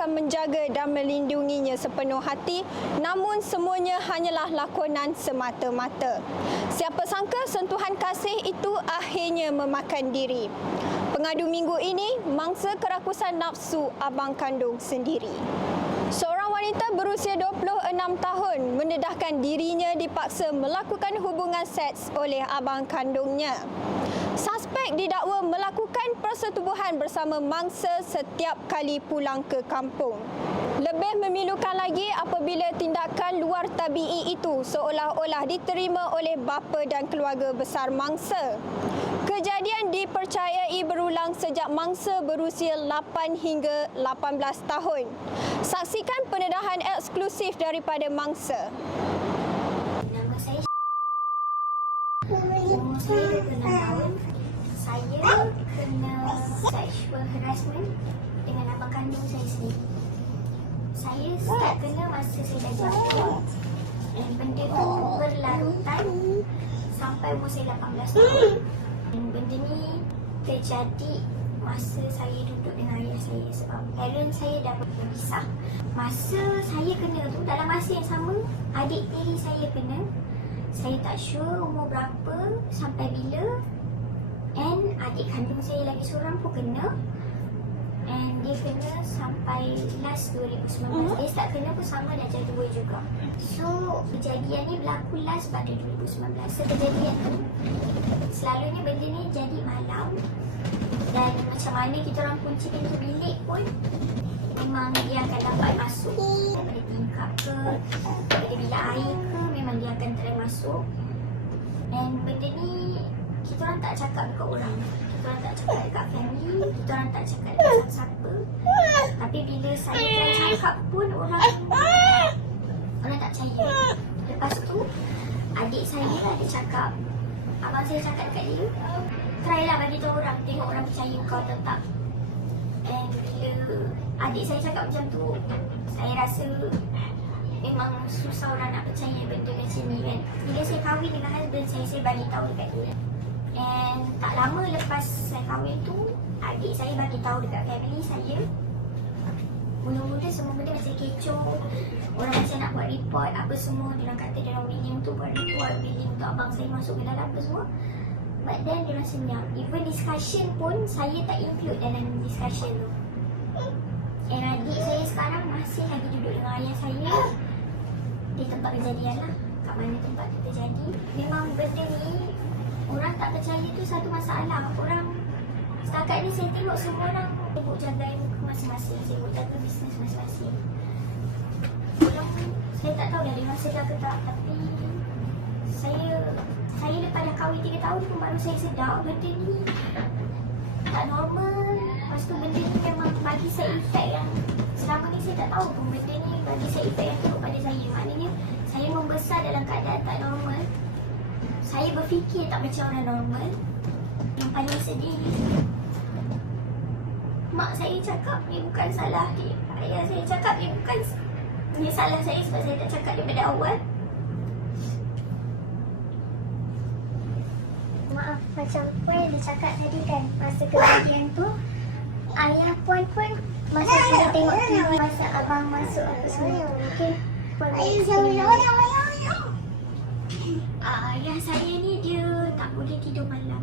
akan menjaga dan melindunginya sepenuh hati, namun semuanya hanyalah lakonan semata-mata. Siapa sangka sentuhan kasih itu akhirnya memakan diri. Pengadu minggu ini, mangsa kerakusan nafsu abang kandung sendiri. Seorang wanita berusia 26 tahun mendedahkan dirinya dipaksa melakukan hubungan seks oleh abang kandungnya. Suspek didakwa melakukan persetubuhan bersama mangsa setiap kali pulang ke kampung. Lebih memilukan lagi apabila tindakan luar tabi'i itu seolah-olah diterima oleh bapa dan keluarga besar mangsa. Kejadian dipercayai berulang sejak mangsa berusia 8 hingga 18 tahun. Saksikan pendedahan eksklusif daripada mangsa. Nama saya umur saya 26 tahun. Saya kena sexual harassment dengan abang kandung saya sendiri. Saya start kena masa saya dah jatuh. Dan benda tu berlarutan sampai umur saya 18 tahun. Dan benda ni terjadi masa saya duduk dengan ayah saya sebab parent saya dah berpisah. Masa saya kena tu, dalam masa yang sama, adik tiri saya kena. Saya tak sure umur berapa, sampai bila. And adik kandung saya lagi seorang pun kena. And dia kena sampai last 2019. Dia start kena pun sama dah jatuh juga. So, kejadian ni berlaku last pada 2019. So, kejadian tu, selalunya benda ni jadi malam. Dan macam mana kita orang kunci pintu bilik pun, memang dia akan dapat masuk. Daripada tingkap ke, daripada bilik air ke, memang dia akan try masuk. And benda ni, kita orang tak cakap dekat orang. Kita orang tak cakap dekat family, kita orang tak cakap dekat siapa-siapa. Tapi bila saya try cakap pun orang tak percaya. Lepas tu, adik saya ada cakap, abang saya cakap dekat dia, try lah bagi tahu orang, tengok orang percaya kau atau tak. And bila adik saya cakap macam tu, saya rasa memang susah orang nak percaya benda macam ni kan. Bila saya kahwin dengan husband saya bagi tahu dekat dia. And tak lama lepas saya kahwin tu, adik saya bagi tahu dekat family saya. Mula-mula semua benda macam kecoh. Orang macam nak buat report apa semua. Dia orang kata dia orang willing untuk buat report, willing untuk abang saya masuk ke dalam apa semua. But then dia orang senyap. Even discussion pun saya tak include dalam discussion tu. And adik saya sekarang masih lagi duduk dengan ayah saya di tempat kejadian lah. Kat mana tempat tu terjadi. Memang benda ni orang tak percaya tu satu masalah. Orang setakat ni saya tengok semua orang sibuk jaga ilmu masing-masing, sibuk jaga bisnes masing-masing. Orang saya tak tahu dah dia orang sedar ke tak, tapi saya lepas dah kahwin 3 tahun pun baru saya sedar benda ni tak normal. Lepas tu benda ni memang bagi saya efek yang selama ni saya tak tahu pun benda ni bagi saya efek yang teruk pada saya. Maknanya saya membesar dalam keadaan tak normal. Saya berfikir tak macam orang normal. Yang paling sedih, mak saya cakap ni bukan salah dia. Ayah saya cakap ni bukan ni salah saya sebab saya tak cakap daripada awal. Maaf, macam apa yang dicakap tadi kan, masa kejadian tu ayah puan pun masa kita tengok TV, masa abang masuk apa semua tu, mungkin puan ayah saya ni dia tak boleh tidur malam.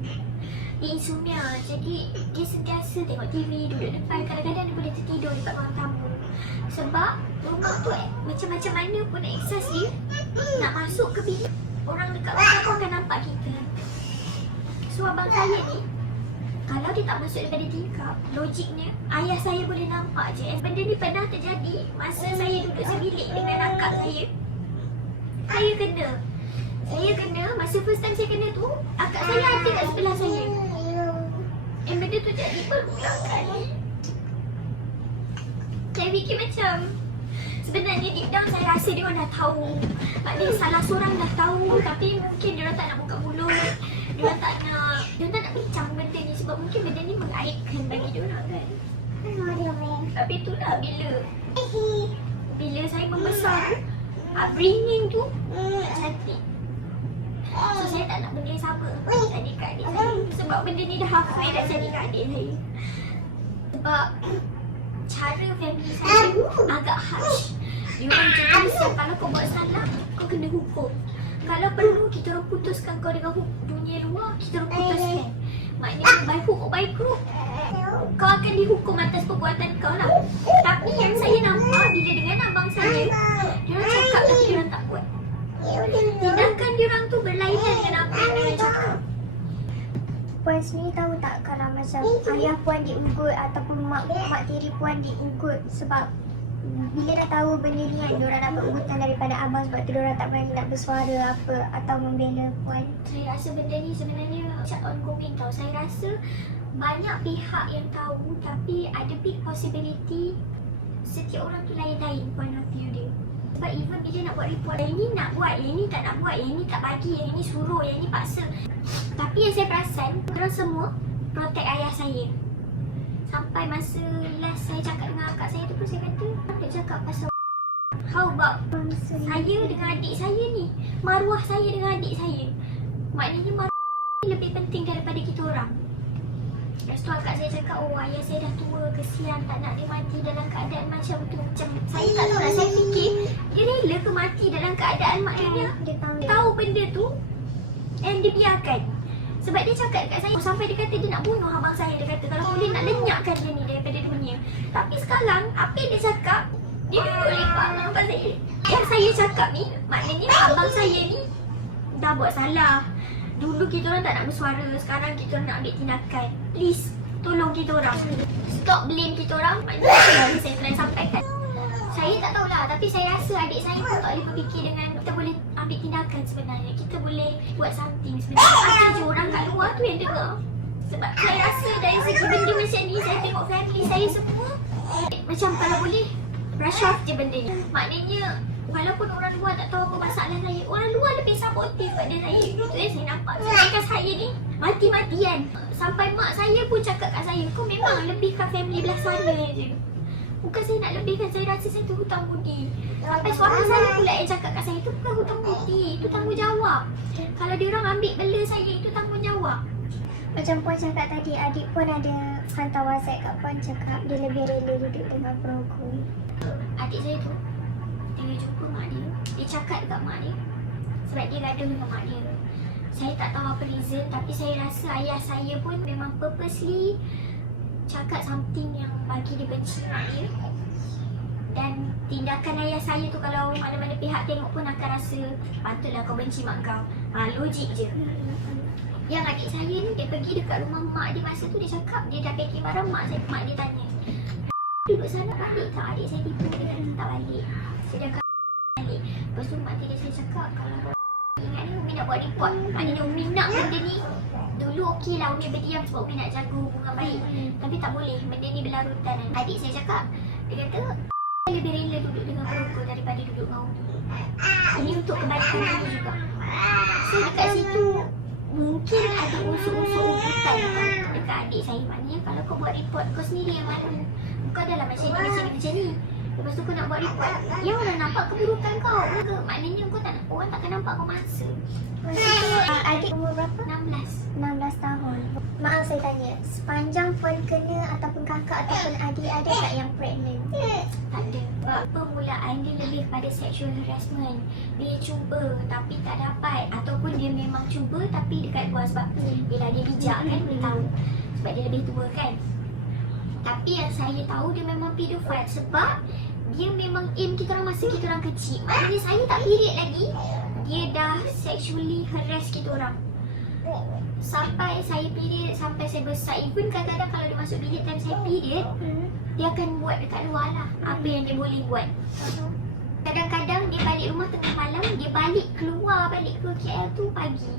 Dia insomnia, jadi dia sentiasa tengok TV, duduk depan. Kadang-kadang dia boleh tertidur dekat ruang tamu. Sebab rumah tu macam-macam mana pun akses dia nak masuk ke bilik, orang dekat ruang tamu akan nampak kita. So abang saya ni, kalau dia tak masuk daripada tingkap, logiknya ayah saya boleh nampak je. Benda ni pernah terjadi masa saya duduk sebilik dengan akak saya. Saya kena, masa first time saya kena tu, akak saya ada kat sebelah saya. Benda tu jadi berulang kali. Saya fikir macam, sebenarnya deep down saya rasa dia orang dah tahu. Maknanya salah seorang dah tahu, tapi mungkin dia orang tak nak buka mulut. Dia orang tak nak bincang benda ni sebab mungkin benda ni mengaibkan bagi dia orang kan. Tapi itulah bila saya membesar, upbringing tu tak cantik. So saya tak nak benda yang sama jadi kat adik saya. Sebab benda ni dah halfway dah jadi kat adik saya. Sebab cara family saya agak harsh. Diorang cakap kalau kau buat salah, kau kena hukum. Kalau perlu, kita orang putuskan kau dengan dunia luar, kita orang putuskan. Maknanya by hook or by crook, kau akan dihukum atas perbuatan kau lah. Tapi yang saya nampak bila dengan abang saya, diorang cakap tapi diorang tak buat. Tindakan diorang tu berlainan dengan apa yang diorang cakap. Puan sendiri tahu tak kalau macam ayah puan diugut ataupun mak tiri puan diugut sebab bila dah tahu benda ni kan, diorang dapat ugutan daripada abang sebab tu diorang tak berani nak bersuara apa atau membela puan. Saya rasa benda ni sebenarnya ongoing tau. Saya rasa banyak pihak yang tahu tapi ada big possibility setiap orang tu lain-lain point of view dia. Sebab even bila nak buat report, yang ni nak buat, yang ni tak nak buat, yang ni tak bagi, yang ni suruh, yang ni paksa. Tapi yang saya perasan, orang semua protect ayah saya. Sampai masa last saya cakap dengan akak saya tu pun saya kata, dia cakap pasal how about saya dengan adik saya ni, maruah saya dengan adik saya. Maknanya maruah ni lebih penting daripada kita orang. Lepas tu akak saya cakap, oh ayah saya dah tua, kesian, tak nak dia mati dalam keadaan macam tu. Macam saya tak tahu lah, saya fikir dia rela ke mati dalam keadaan maknanya tahu benda tu and dia biarkan. Sebab dia cakap dekat saya, sampai dia kata dia nak bunuh abang saya. Dia kata kalau boleh nak lenyapkan dia ni daripada dunia. Tapi sekarang, apa yang dia cakap, dia duduk lepak dengan abang saya. Yang saya cakap ni, maknanya abang saya ni dah buat salah. Dulu kita orang tak nak bersuara, sekarang kita orang nak ambil tindakan. Please, tolong kita orang. Stop blame kita orang. Maknanya yang saya pernah sampaikan. Saya tak tahulah, tapi saya rasa adik saya pun tak boleh berfikir dengan kita boleh ambil tindakan sebenarnya. Kita boleh buat something sebenarnya. Apa je orang kat luar tu yang dengar. Sebab saya rasa dari segi benda macam ni, saya tengok family saya semua macam kalau boleh brush off je benda ni. Maknanya walaupun orang luar tak tahu apa masalah saya, orang luar lebih supportive pada saya. Itu yang saya nampak. Sedangkan saya ni mati-matian. Sampai mak saya pun cakap kat saya, kau memang lebihkan family belah sana je. Bukan saya nak lebihkan, saya rasa saya tu hutang budi. Sampai suami saya pula yang cakap kat saya, itu bukan hutang budi, itu tanggungjawab. Kalau dia orang ambil bela saya, itu tanggungjawab. Macam puan cakap tadi, adik puan ada hantar WhatsApp kat puan cakap dia lebih rela duduk dengan perokok. Adik saya tu, dia jumpa mak dia, dia cakap dekat mak dia. Sebab dia gaduh dengan mak dia. Saya tak tahu apa reason, tapi saya rasa ayah saya pun memang purposely cakap something yang bagi dia benci mak dia. Dan tindakan ayah saya tu kalau mana-mana pihak tengok pun akan rasa patutlah kau benci mak kau. Logik je. Yang adik saya ni dia pergi dekat rumah mak dia masa tu dia cakap dia dah packing barang mak dia tanya, duduk sana balik tak? Adik saya tipu dia kata tak balik. Sedangkan balik. Lepas tu mak dia saya cakap kalau ingat ni Umi nak buat report. Maknanya Umi nak benda ni. Dulu okey lah Umi berdiam sebab Umi nak jaga hubungan baik. Tapi tak boleh, benda ni berlarutan. Adik saya cakap, dia kata lebih rela duduk dengan perokok daripada duduk dengan Umi. Ini untuk kebaikan Umi juga. So dekat situ mungkin ada unsur-unsur ugutan dekat adik saya. Maknanya kalau kau buat report, kau sendiri yang malu. Kau dah lah macam ni. Lepas tu kau nak buat report, yang orang nampak keburukan kau. Maknanya kau tak, orang takkan nampak kau mangsa. Adik umur berapa? 16 tahun. Maaf saya tanya, sepanjang puan kena ataupun kakak ataupun adik ada tak yang pregnant? Tak ada. Permulaan dia lebih pada sexual harassment. Dia cuba tapi tak dapat. Ataupun dia memang cuba tapi dekat luar. Sebab bila dia bijak kan, dia tahu. Sebab dia lebih tua kan. Tapi yang saya tahu dia memang pedophile. Sebab dia memang aim kita orang masa kita orang kecil. Maknanya saya tak period lagi, dia dah sexually harass kita orang. Sampai saya period, sampai saya besar. Even kadang-kadang kalau dia masuk bilik time saya period, dia akan buat dekat luar lah apa yang dia boleh buat. Kadang-kadang dia balik rumah tengah malam, dia balik ke KL tu pagi.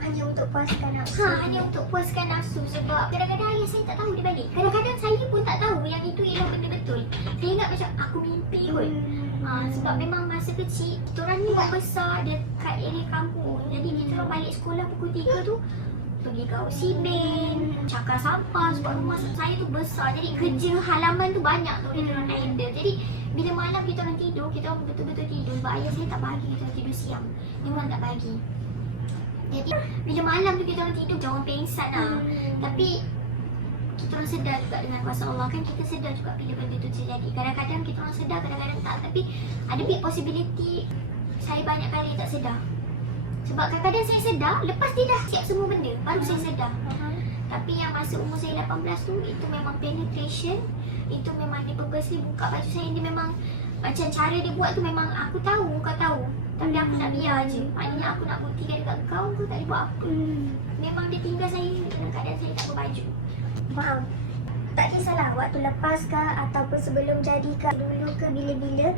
Hanya untuk puaskan nafsu. Hanya untuk puaskan nafsu. Sebab kadang-kadang ayah saya tak tahu dia balik. Kadang-kadang saya pun tak tahu yang itu ialah benda betul. Saya ingat macam aku mimpi kot. Sebab memang masa kecil, kita orang ni besar dekat area kampung. Jadi kita orang balik sekolah pukul 3 tu, pergi kau siben, cakar sampah sebab rumah saya tu besar. Jadi kerja halaman tu banyak tu dia orang handle. Jadi bila malam kita orang tidur, kita orang betul-betul tidur. Sebab ayah saya tak bagi kita orang tidur siang. Memang tak bagi. Jadi bila malam tu kita orang tidur macam orang pengsan lah. Tapi kita orang sedar juga dengan kuasa Allah kan, kita sedar juga bila benda tu terjadi. Kadang-kadang kita orang sedar, kadang-kadang tak. Tapi ada big possibility saya banyak kali tak sedar. Sebab kadang-kadang saya sedar, lepas dia dah siap semua benda, baru saya sedar. Tapi yang masa umur saya 18 tu, itu memang penetration. Itu memang dia purposely buka baju saya. Dia memang macam cara dia buat tu memang aku tahu, kau tahu. Tapi aku nak biar je. Maknanya aku nak buktikan dekat kau tak boleh buat apa. Memang dia tinggal saya dalam keadaan saya tak berbaju. Faham. Tak kisahlah waktu lepas ke ataupun sebelum jadi ke, dulu ke, bila-bila.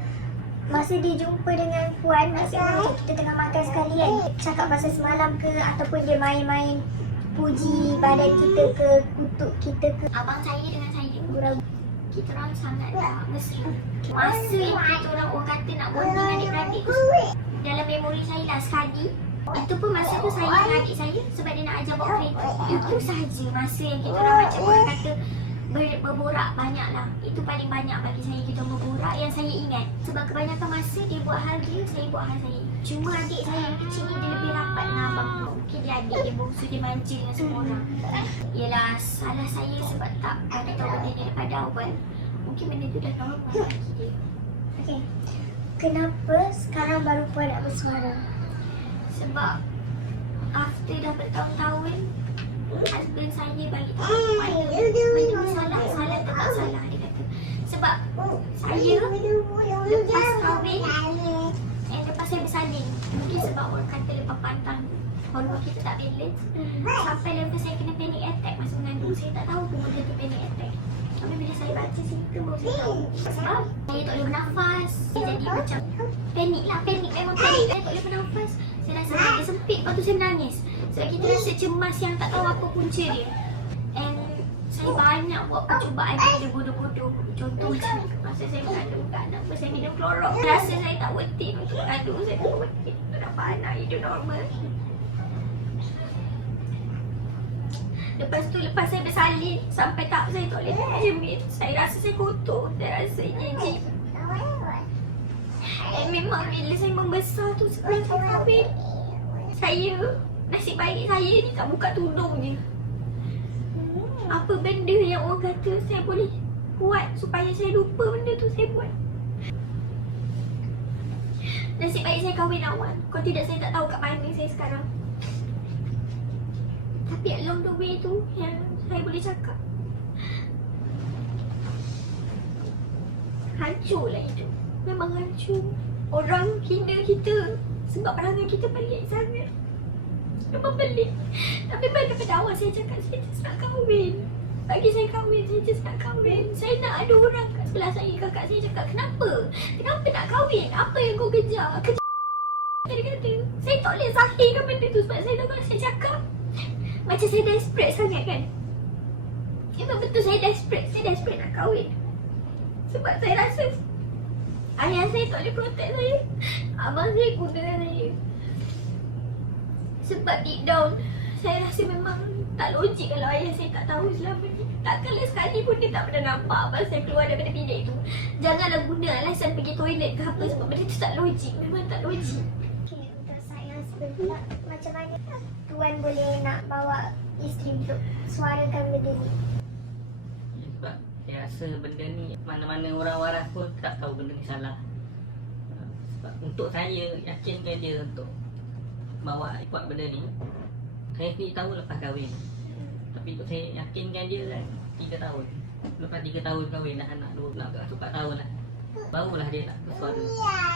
Masa dia jumpa dengan Puan, maksudnya macam kita tengah makan sekali kan, cakap pasal semalam ke ataupun dia main-main puji badan kita ke, kutuk kita ke. Abang saya dengan saya, Gurau. kita orang sangat dah mesra. Masa yang kita orang kata nak bonding adik-beradik tu, dalam memori saya lah sekali. Itu pun masa tu saya dengan adik saya sebab dia nak ajar bawa kereta. Itu sahaja masa yang kita orang macam orang kata berborak banyak lah. Itu paling banyak bagi saya kita berborak yang saya ingat. Sebab kebanyakan masa dia buat hal dia, saya buat hal saya. Cuma adik saya yang kecil ni dia lebih rapat dengan abang tu. Mungkin dia adik, dia bongsu, dia manja dengan semua orang. Yelah, salah saya sebab tak ada tahu benda ni daripada awal. Mungkin benda tu dah normal bagi dia. Okay. Kenapa sekarang baru Puan nak bersuara? Sebab after dah bertahun-tahun, husband saya bagi tahu benda ni salah tak salah, dia kata. Sebab saya lepas kahwin and lepas saya bersalin, mungkin sebab orang kata lepas pantang hormon kita tak balance, sampai lepas saya kena panic attack masa mengandung. Saya tak tahu pun benda tu panic attack. Tapi bila saya baca simptom baru saya tahu. Sebab saya tak boleh bernafas. Saya jadi macam panik lah, memang panik. Saya tak boleh bernafas. Saya rasa dada sempit, lepas tu saya menangis. Sebab kita rasa cemas yang tak tahu apa punca dia. And saya banyak buat percubaan benda bodoh-bodoh. Contoh macam masa saya mengandung anak, saya minum klorok. Saya rasa saya tak worth it untuk mengandung. Saya tak worth it untuk dapat anak hidup normal. Lepas tu, lepas saya bersalin, sampai tak saya tak boleh terjamin. Saya rasa saya kotor, saya rasa jijik. Dan memang bila saya membesar tu, sebelum saya kahwin, saya, nasib baik saya ni tak buka tudung je. Apa benda yang orang kata saya boleh buat supaya saya lupa benda tu, saya buat. Nasib baik saya kahwin awal. Kalau tidak, saya tak tahu kat mana saya sekarang. Tapi along the way tu yang saya boleh cakap, hancur lah hidup. Memang hancur. Orang hina kita sebab perangai kita pelik sangat. Memang pelik. Tapi pada awal saya cakap saya just nak kahwin. Bagi saya kahwin, saya just nak kahwin. Saya nak ada orang kat sebelah saya. Kakak saya cakap, kenapa? Kenapa nak kahwin? Apa yang kau kejar? Dia kata, saya tak boleh zahirkan benda tu sebab saya tahu kalau saya cakap macam saya desperate sangat kan. Memang betul saya desperate nak kahwin. Sebab saya rasa ayah saya tak boleh protect saya, abang saya gunakan saya. Sebab deep down saya rasa memang tak logik kalau ayah saya tak tahu selama ni. Takkanlah sekali pun dia tak pernah nampak abang saya keluar daripada bilik itu. Janganlah guna alasan pergi toilet ke apa, sebab benda tu tak logik. Memang tak logik. Okay, untuk saya sebenarnya macam mana Tuan boleh nak bawa isteri untuk suarakan benda ni? Sebab saya rasa benda ni mana-mana orang waras pun tak tahu benda ni salah. Sebab untuk saya yakinkan dia untuk bawa buat benda ni, saya sendiri tahu lepas kahwin. Tapi untuk saya yakinkan dia kan 3 tahun. Lepas 3 tahun kahwin dah anak 2, nak 4 tahun lah, barulah dia nak bersuara.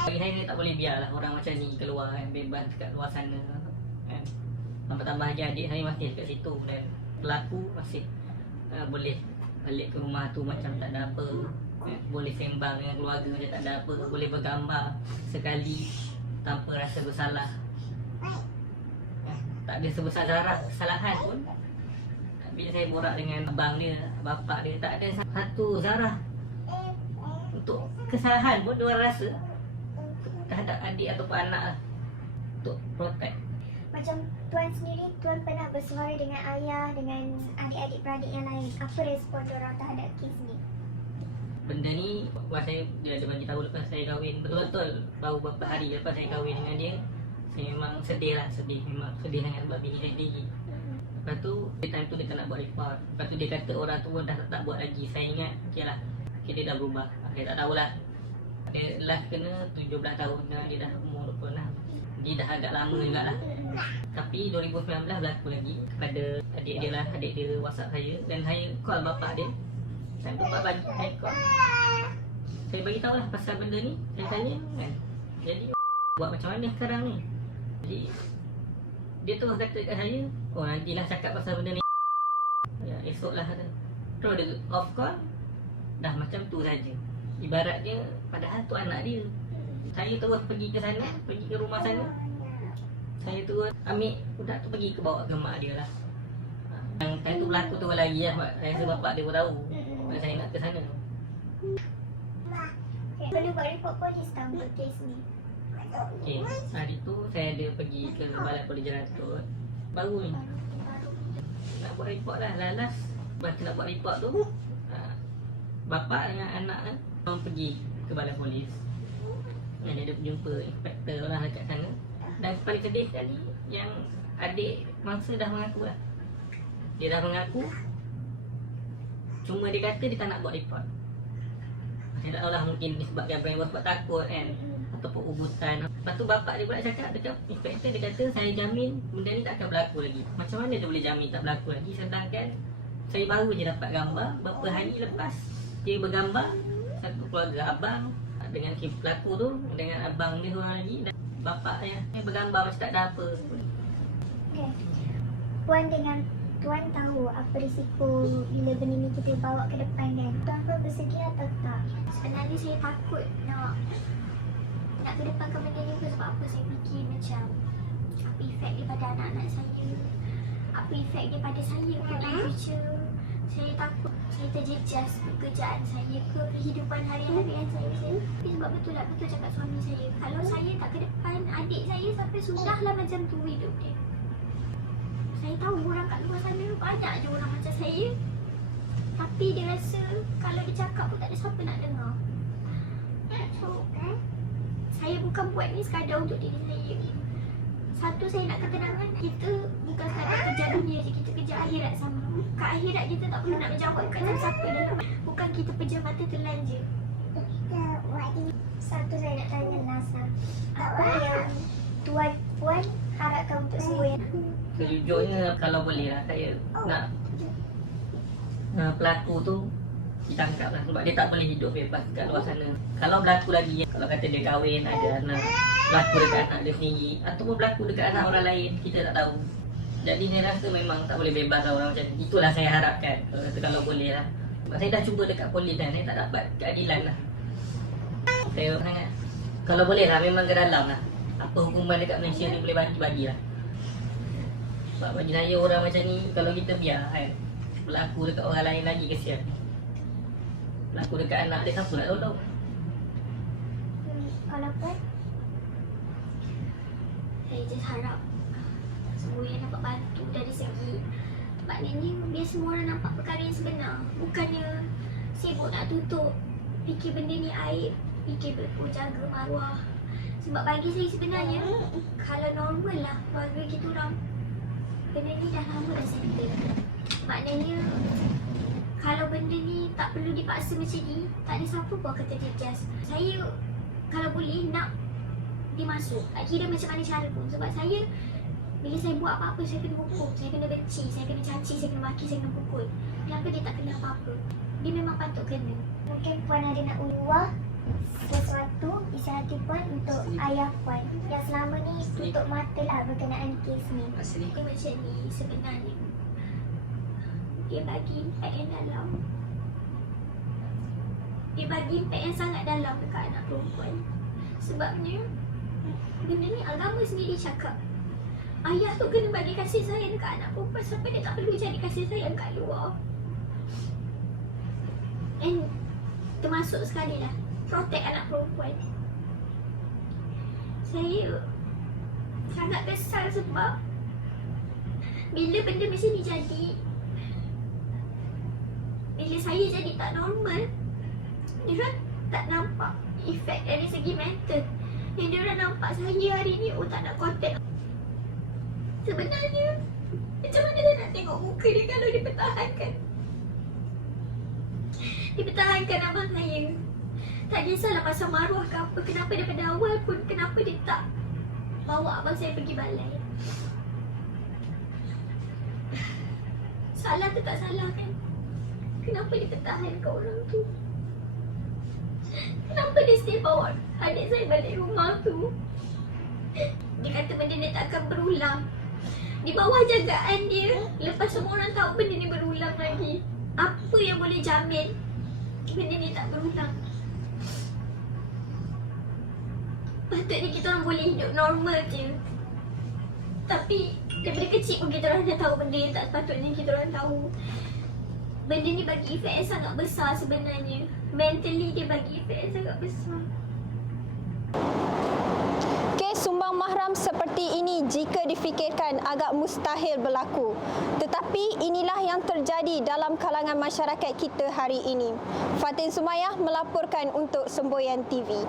Bagi saya tak boleh biarlah orang macam ni keluar kan, bebas dekat luar sana kan. Tambah-tambah lagi adik saya masih dekat situ dan pelaku masih boleh balik ke rumah tu macam tak ada apa, boleh sembang dengan keluarga macam tak ada apa, boleh bergambar sekali tanpa rasa bersalah. Tak ada sebesar zarah kesalahan pun. Bila saya borak dengan abang dia, bapak dia, tak ada satu zarah untuk kesalahan pun dia orang rasa terhadap adik ataupun anak lah, untuk protect. Macam Tuan sendiri, Tuan pernah bersuara dengan ayah, dengan adik-adik beradik yang lain. Apa respon diorang terhadap kes ni? Benda ni, buat saya, dia ada bagi tahu lepas saya kahwin. Betul-betul, baru beberapa hari lepas saya kahwin dengan dia, saya memang sedih lah, memang sedih sangat sebab bini saya sendiri. Lepas tu time tu dia tak nak buat report. Lepas tu dia kata orang tua dah tak buat lagi. Saya ingat okey lah, okay, dia dah berubah. Saya tak tahulah. Dia last kena 17 tahun dah, dia dah umur 26. Dia dah agak lama jugalah. Tapi 2019 berlaku lagi kepada adik dia lah. Adik dia WhatsApp saya dan saya call bapak dia. Saya bapak bagi saya call. Saya bagi tahu lah pasal benda ni. Saya tanya kan, jadi buat macam mana sekarang ni? Jadi dia terus kata kat saya, oh nantilah cakap pasal benda ni, ya, esok lah kata. Terus dia off call. Dah macam tu saja. Ibaratnya padahal tu anak dia. Saya terus pergi ke sana, pergi ke rumah sana. Saya terus ambil budak tu pergi ke bawa ke mak dia lah. Yang time tu berlaku tu lagi lah. Saya rasa bapak dia pun tahu saya nak ke sana. Perlu buat report polis tak untuk kes ni? Okay, hari tu saya ada pergi ke Balai Polis Jalan Tut. Baru ni nak buat report lah. Last masa nak buat report tu, bapa dengan anak kan orang pergi ke Balai Polis. Dan dia jumpa inspektor lah dekat sana. Dan paling sedih sekali yang adik mangsa dah mengaku lah. Dia dah mengaku, cuma dia kata dia tak nak buat report. Saya tak tahulah, mungkin disebabkan brainwash, sebab takut kan, ataupun ugutan. Lepas tu bapak dia pula cakap dekat inspektor, dia kata saya jamin benda ni tak akan berlaku lagi. Macam mana dia boleh jamin tak berlaku lagi, sedangkan saya baru je dapat gambar beberapa hari lepas. Dia bergambar satu keluarga, abang dengan si pelaku tu, dengan abang dia seorang lagi, dan bapak yang bergambar macam tak ada apa. Okay. Puan dengan Tuan tahu apa risiko bila benda ni kita bawa ke depan kan? Tuan pun bersedia atau tak? Sebenarnya saya takut nak ke depankan benda ni pun sebab apa saya fikir macam apa efek dia pada anak-anak saya, apa efek dia pada saya pun in future. Saya takut saya terjejas pekerjaan saya ke kehidupan hari-harian saya. Tapi sebab betul cakap suami saya, kalau saya tak ke depan, adik saya sampai sudahlah macam tu hidup dia. Saya tahu orang kat luar sana banyak je orang macam saya, tapi dia rasa kalau dia cakap pun tak ada siapa nak dengar. So, saya bukan buat ni sekadar untuk diri saya. Satu, saya nak ketenangan. Kita bukan sekadar kejar dunia je, kita kejar akhirat sama. Kat akhirat kita tak perlu nak berjawab kat siapa dia. Bukan kita pejam mata telan je. Satu, saya nak tanya Nasa, apa yang Tuan Puan harapkan untuk semua yang Sejujurnya kalau boleh lah, saya nak pelaku tu ditangkap lah. Sebab dia tak boleh hidup bebas kat luar sana. Kalau berlaku lagi, kalau kata dia kahwin, ada anak, berlaku dekat anak dia sendiri, ataupun berlaku dekat anak orang lain, kita tak tahu. Jadi saya rasa memang tak boleh bebas lah orang macam tu. Itulah saya harapkan, kalau boleh lah. Sebab saya dah cuba dekat polis dan saya tak dapat keadilan lah. Saya sangat, kalau boleh lah memang ke dalam lah. Apa hukuman dekat Malaysia ni boleh bagi lah. Sebab bagi saya orang macam ni, kalau kita biar kan, berlaku dekat orang lain lagi kesian. Berlaku dekat anak dia, siapa nak tahu? kalau Puan? Saya just harap semua yang dapat bantu dari segi, maknanya biar semua orang nampak perkara yang sebenar. Bukannya sibuk nak tutup, fikir benda ni aib, fikir jaga maruah. Sebab bagi saya sebenarnya, kalau normal lah keluarga kita orang, benda ni dah lama dah settle. Maknanya kalau benda ni tak perlu dipaksa macam ni, tak ada siapa pun akan terjejas. Saya kalau boleh nak dia masuk, tak kira macam mana cara pun. Sebab saya, bila saya buat apa-apa, saya kena hukum, saya kena benci, saya kena caci, saya kena maki, saya kena pukul. Kenapa dia tak kena apa-apa? Dia memang patut kena. Mungkin Puan ada nak luah sesuatu isi hati Puan untuk ayah Puan yang selama ni tutup mata lah berkenaan kes ni. Dia macam ni sebenarnya, dia bagi impact yang dalam. Dia bagi impact yang sangat dalam dekat anak perempuan. Sebabnya benda ni agama sendiri cakap ayah tu kena bagi kasih sayang dekat anak perempuan sampai dia tak perlu jadi kasih sayang kat luar. And termasuk sekali lah protect anak perempuan. Saya sangat kesal sebab bila benda macam ni jadi, bila saya jadi tak normal, dia tak nampak efek dari segi mental. Yang dia nampak saya hari ni, oh tak nak contact. Sebenarnya Macam mana saya nak tengok muka dia kalau dipertahankan? Dipertahankan abang saya. Tak kisahlah pasal maruah ke apa. Kenapa daripada awal pun, kenapa dia tak bawa abang saya pergi balai? Salah ke tak salah kan? Kenapa dia pertahankan orang tu? Kenapa dia stay bawa adik saya balik rumah tu? Dia kata benda ni tak akan berulang. Di bawah jagaan dia, lepas semua orang tahu benda ni berulang lagi. Apa yang boleh jamin benda ni tak berulang? Patutnya kita orang boleh hidup normal je. Tapi daripada kecil pun kita orang dah tahu benda yang tak sepatutnya kita orang tahu. Benda ni bagi efek yang sangat besar sebenarnya. Mentally dia bagi efek yang sangat besar. Kes sumbang mahram seperti ini jika difikirkan agak mustahil berlaku. Tetapi inilah yang terjadi dalam kalangan masyarakat kita hari ini. Fatin Sumayah melaporkan untuk Semboyan TV.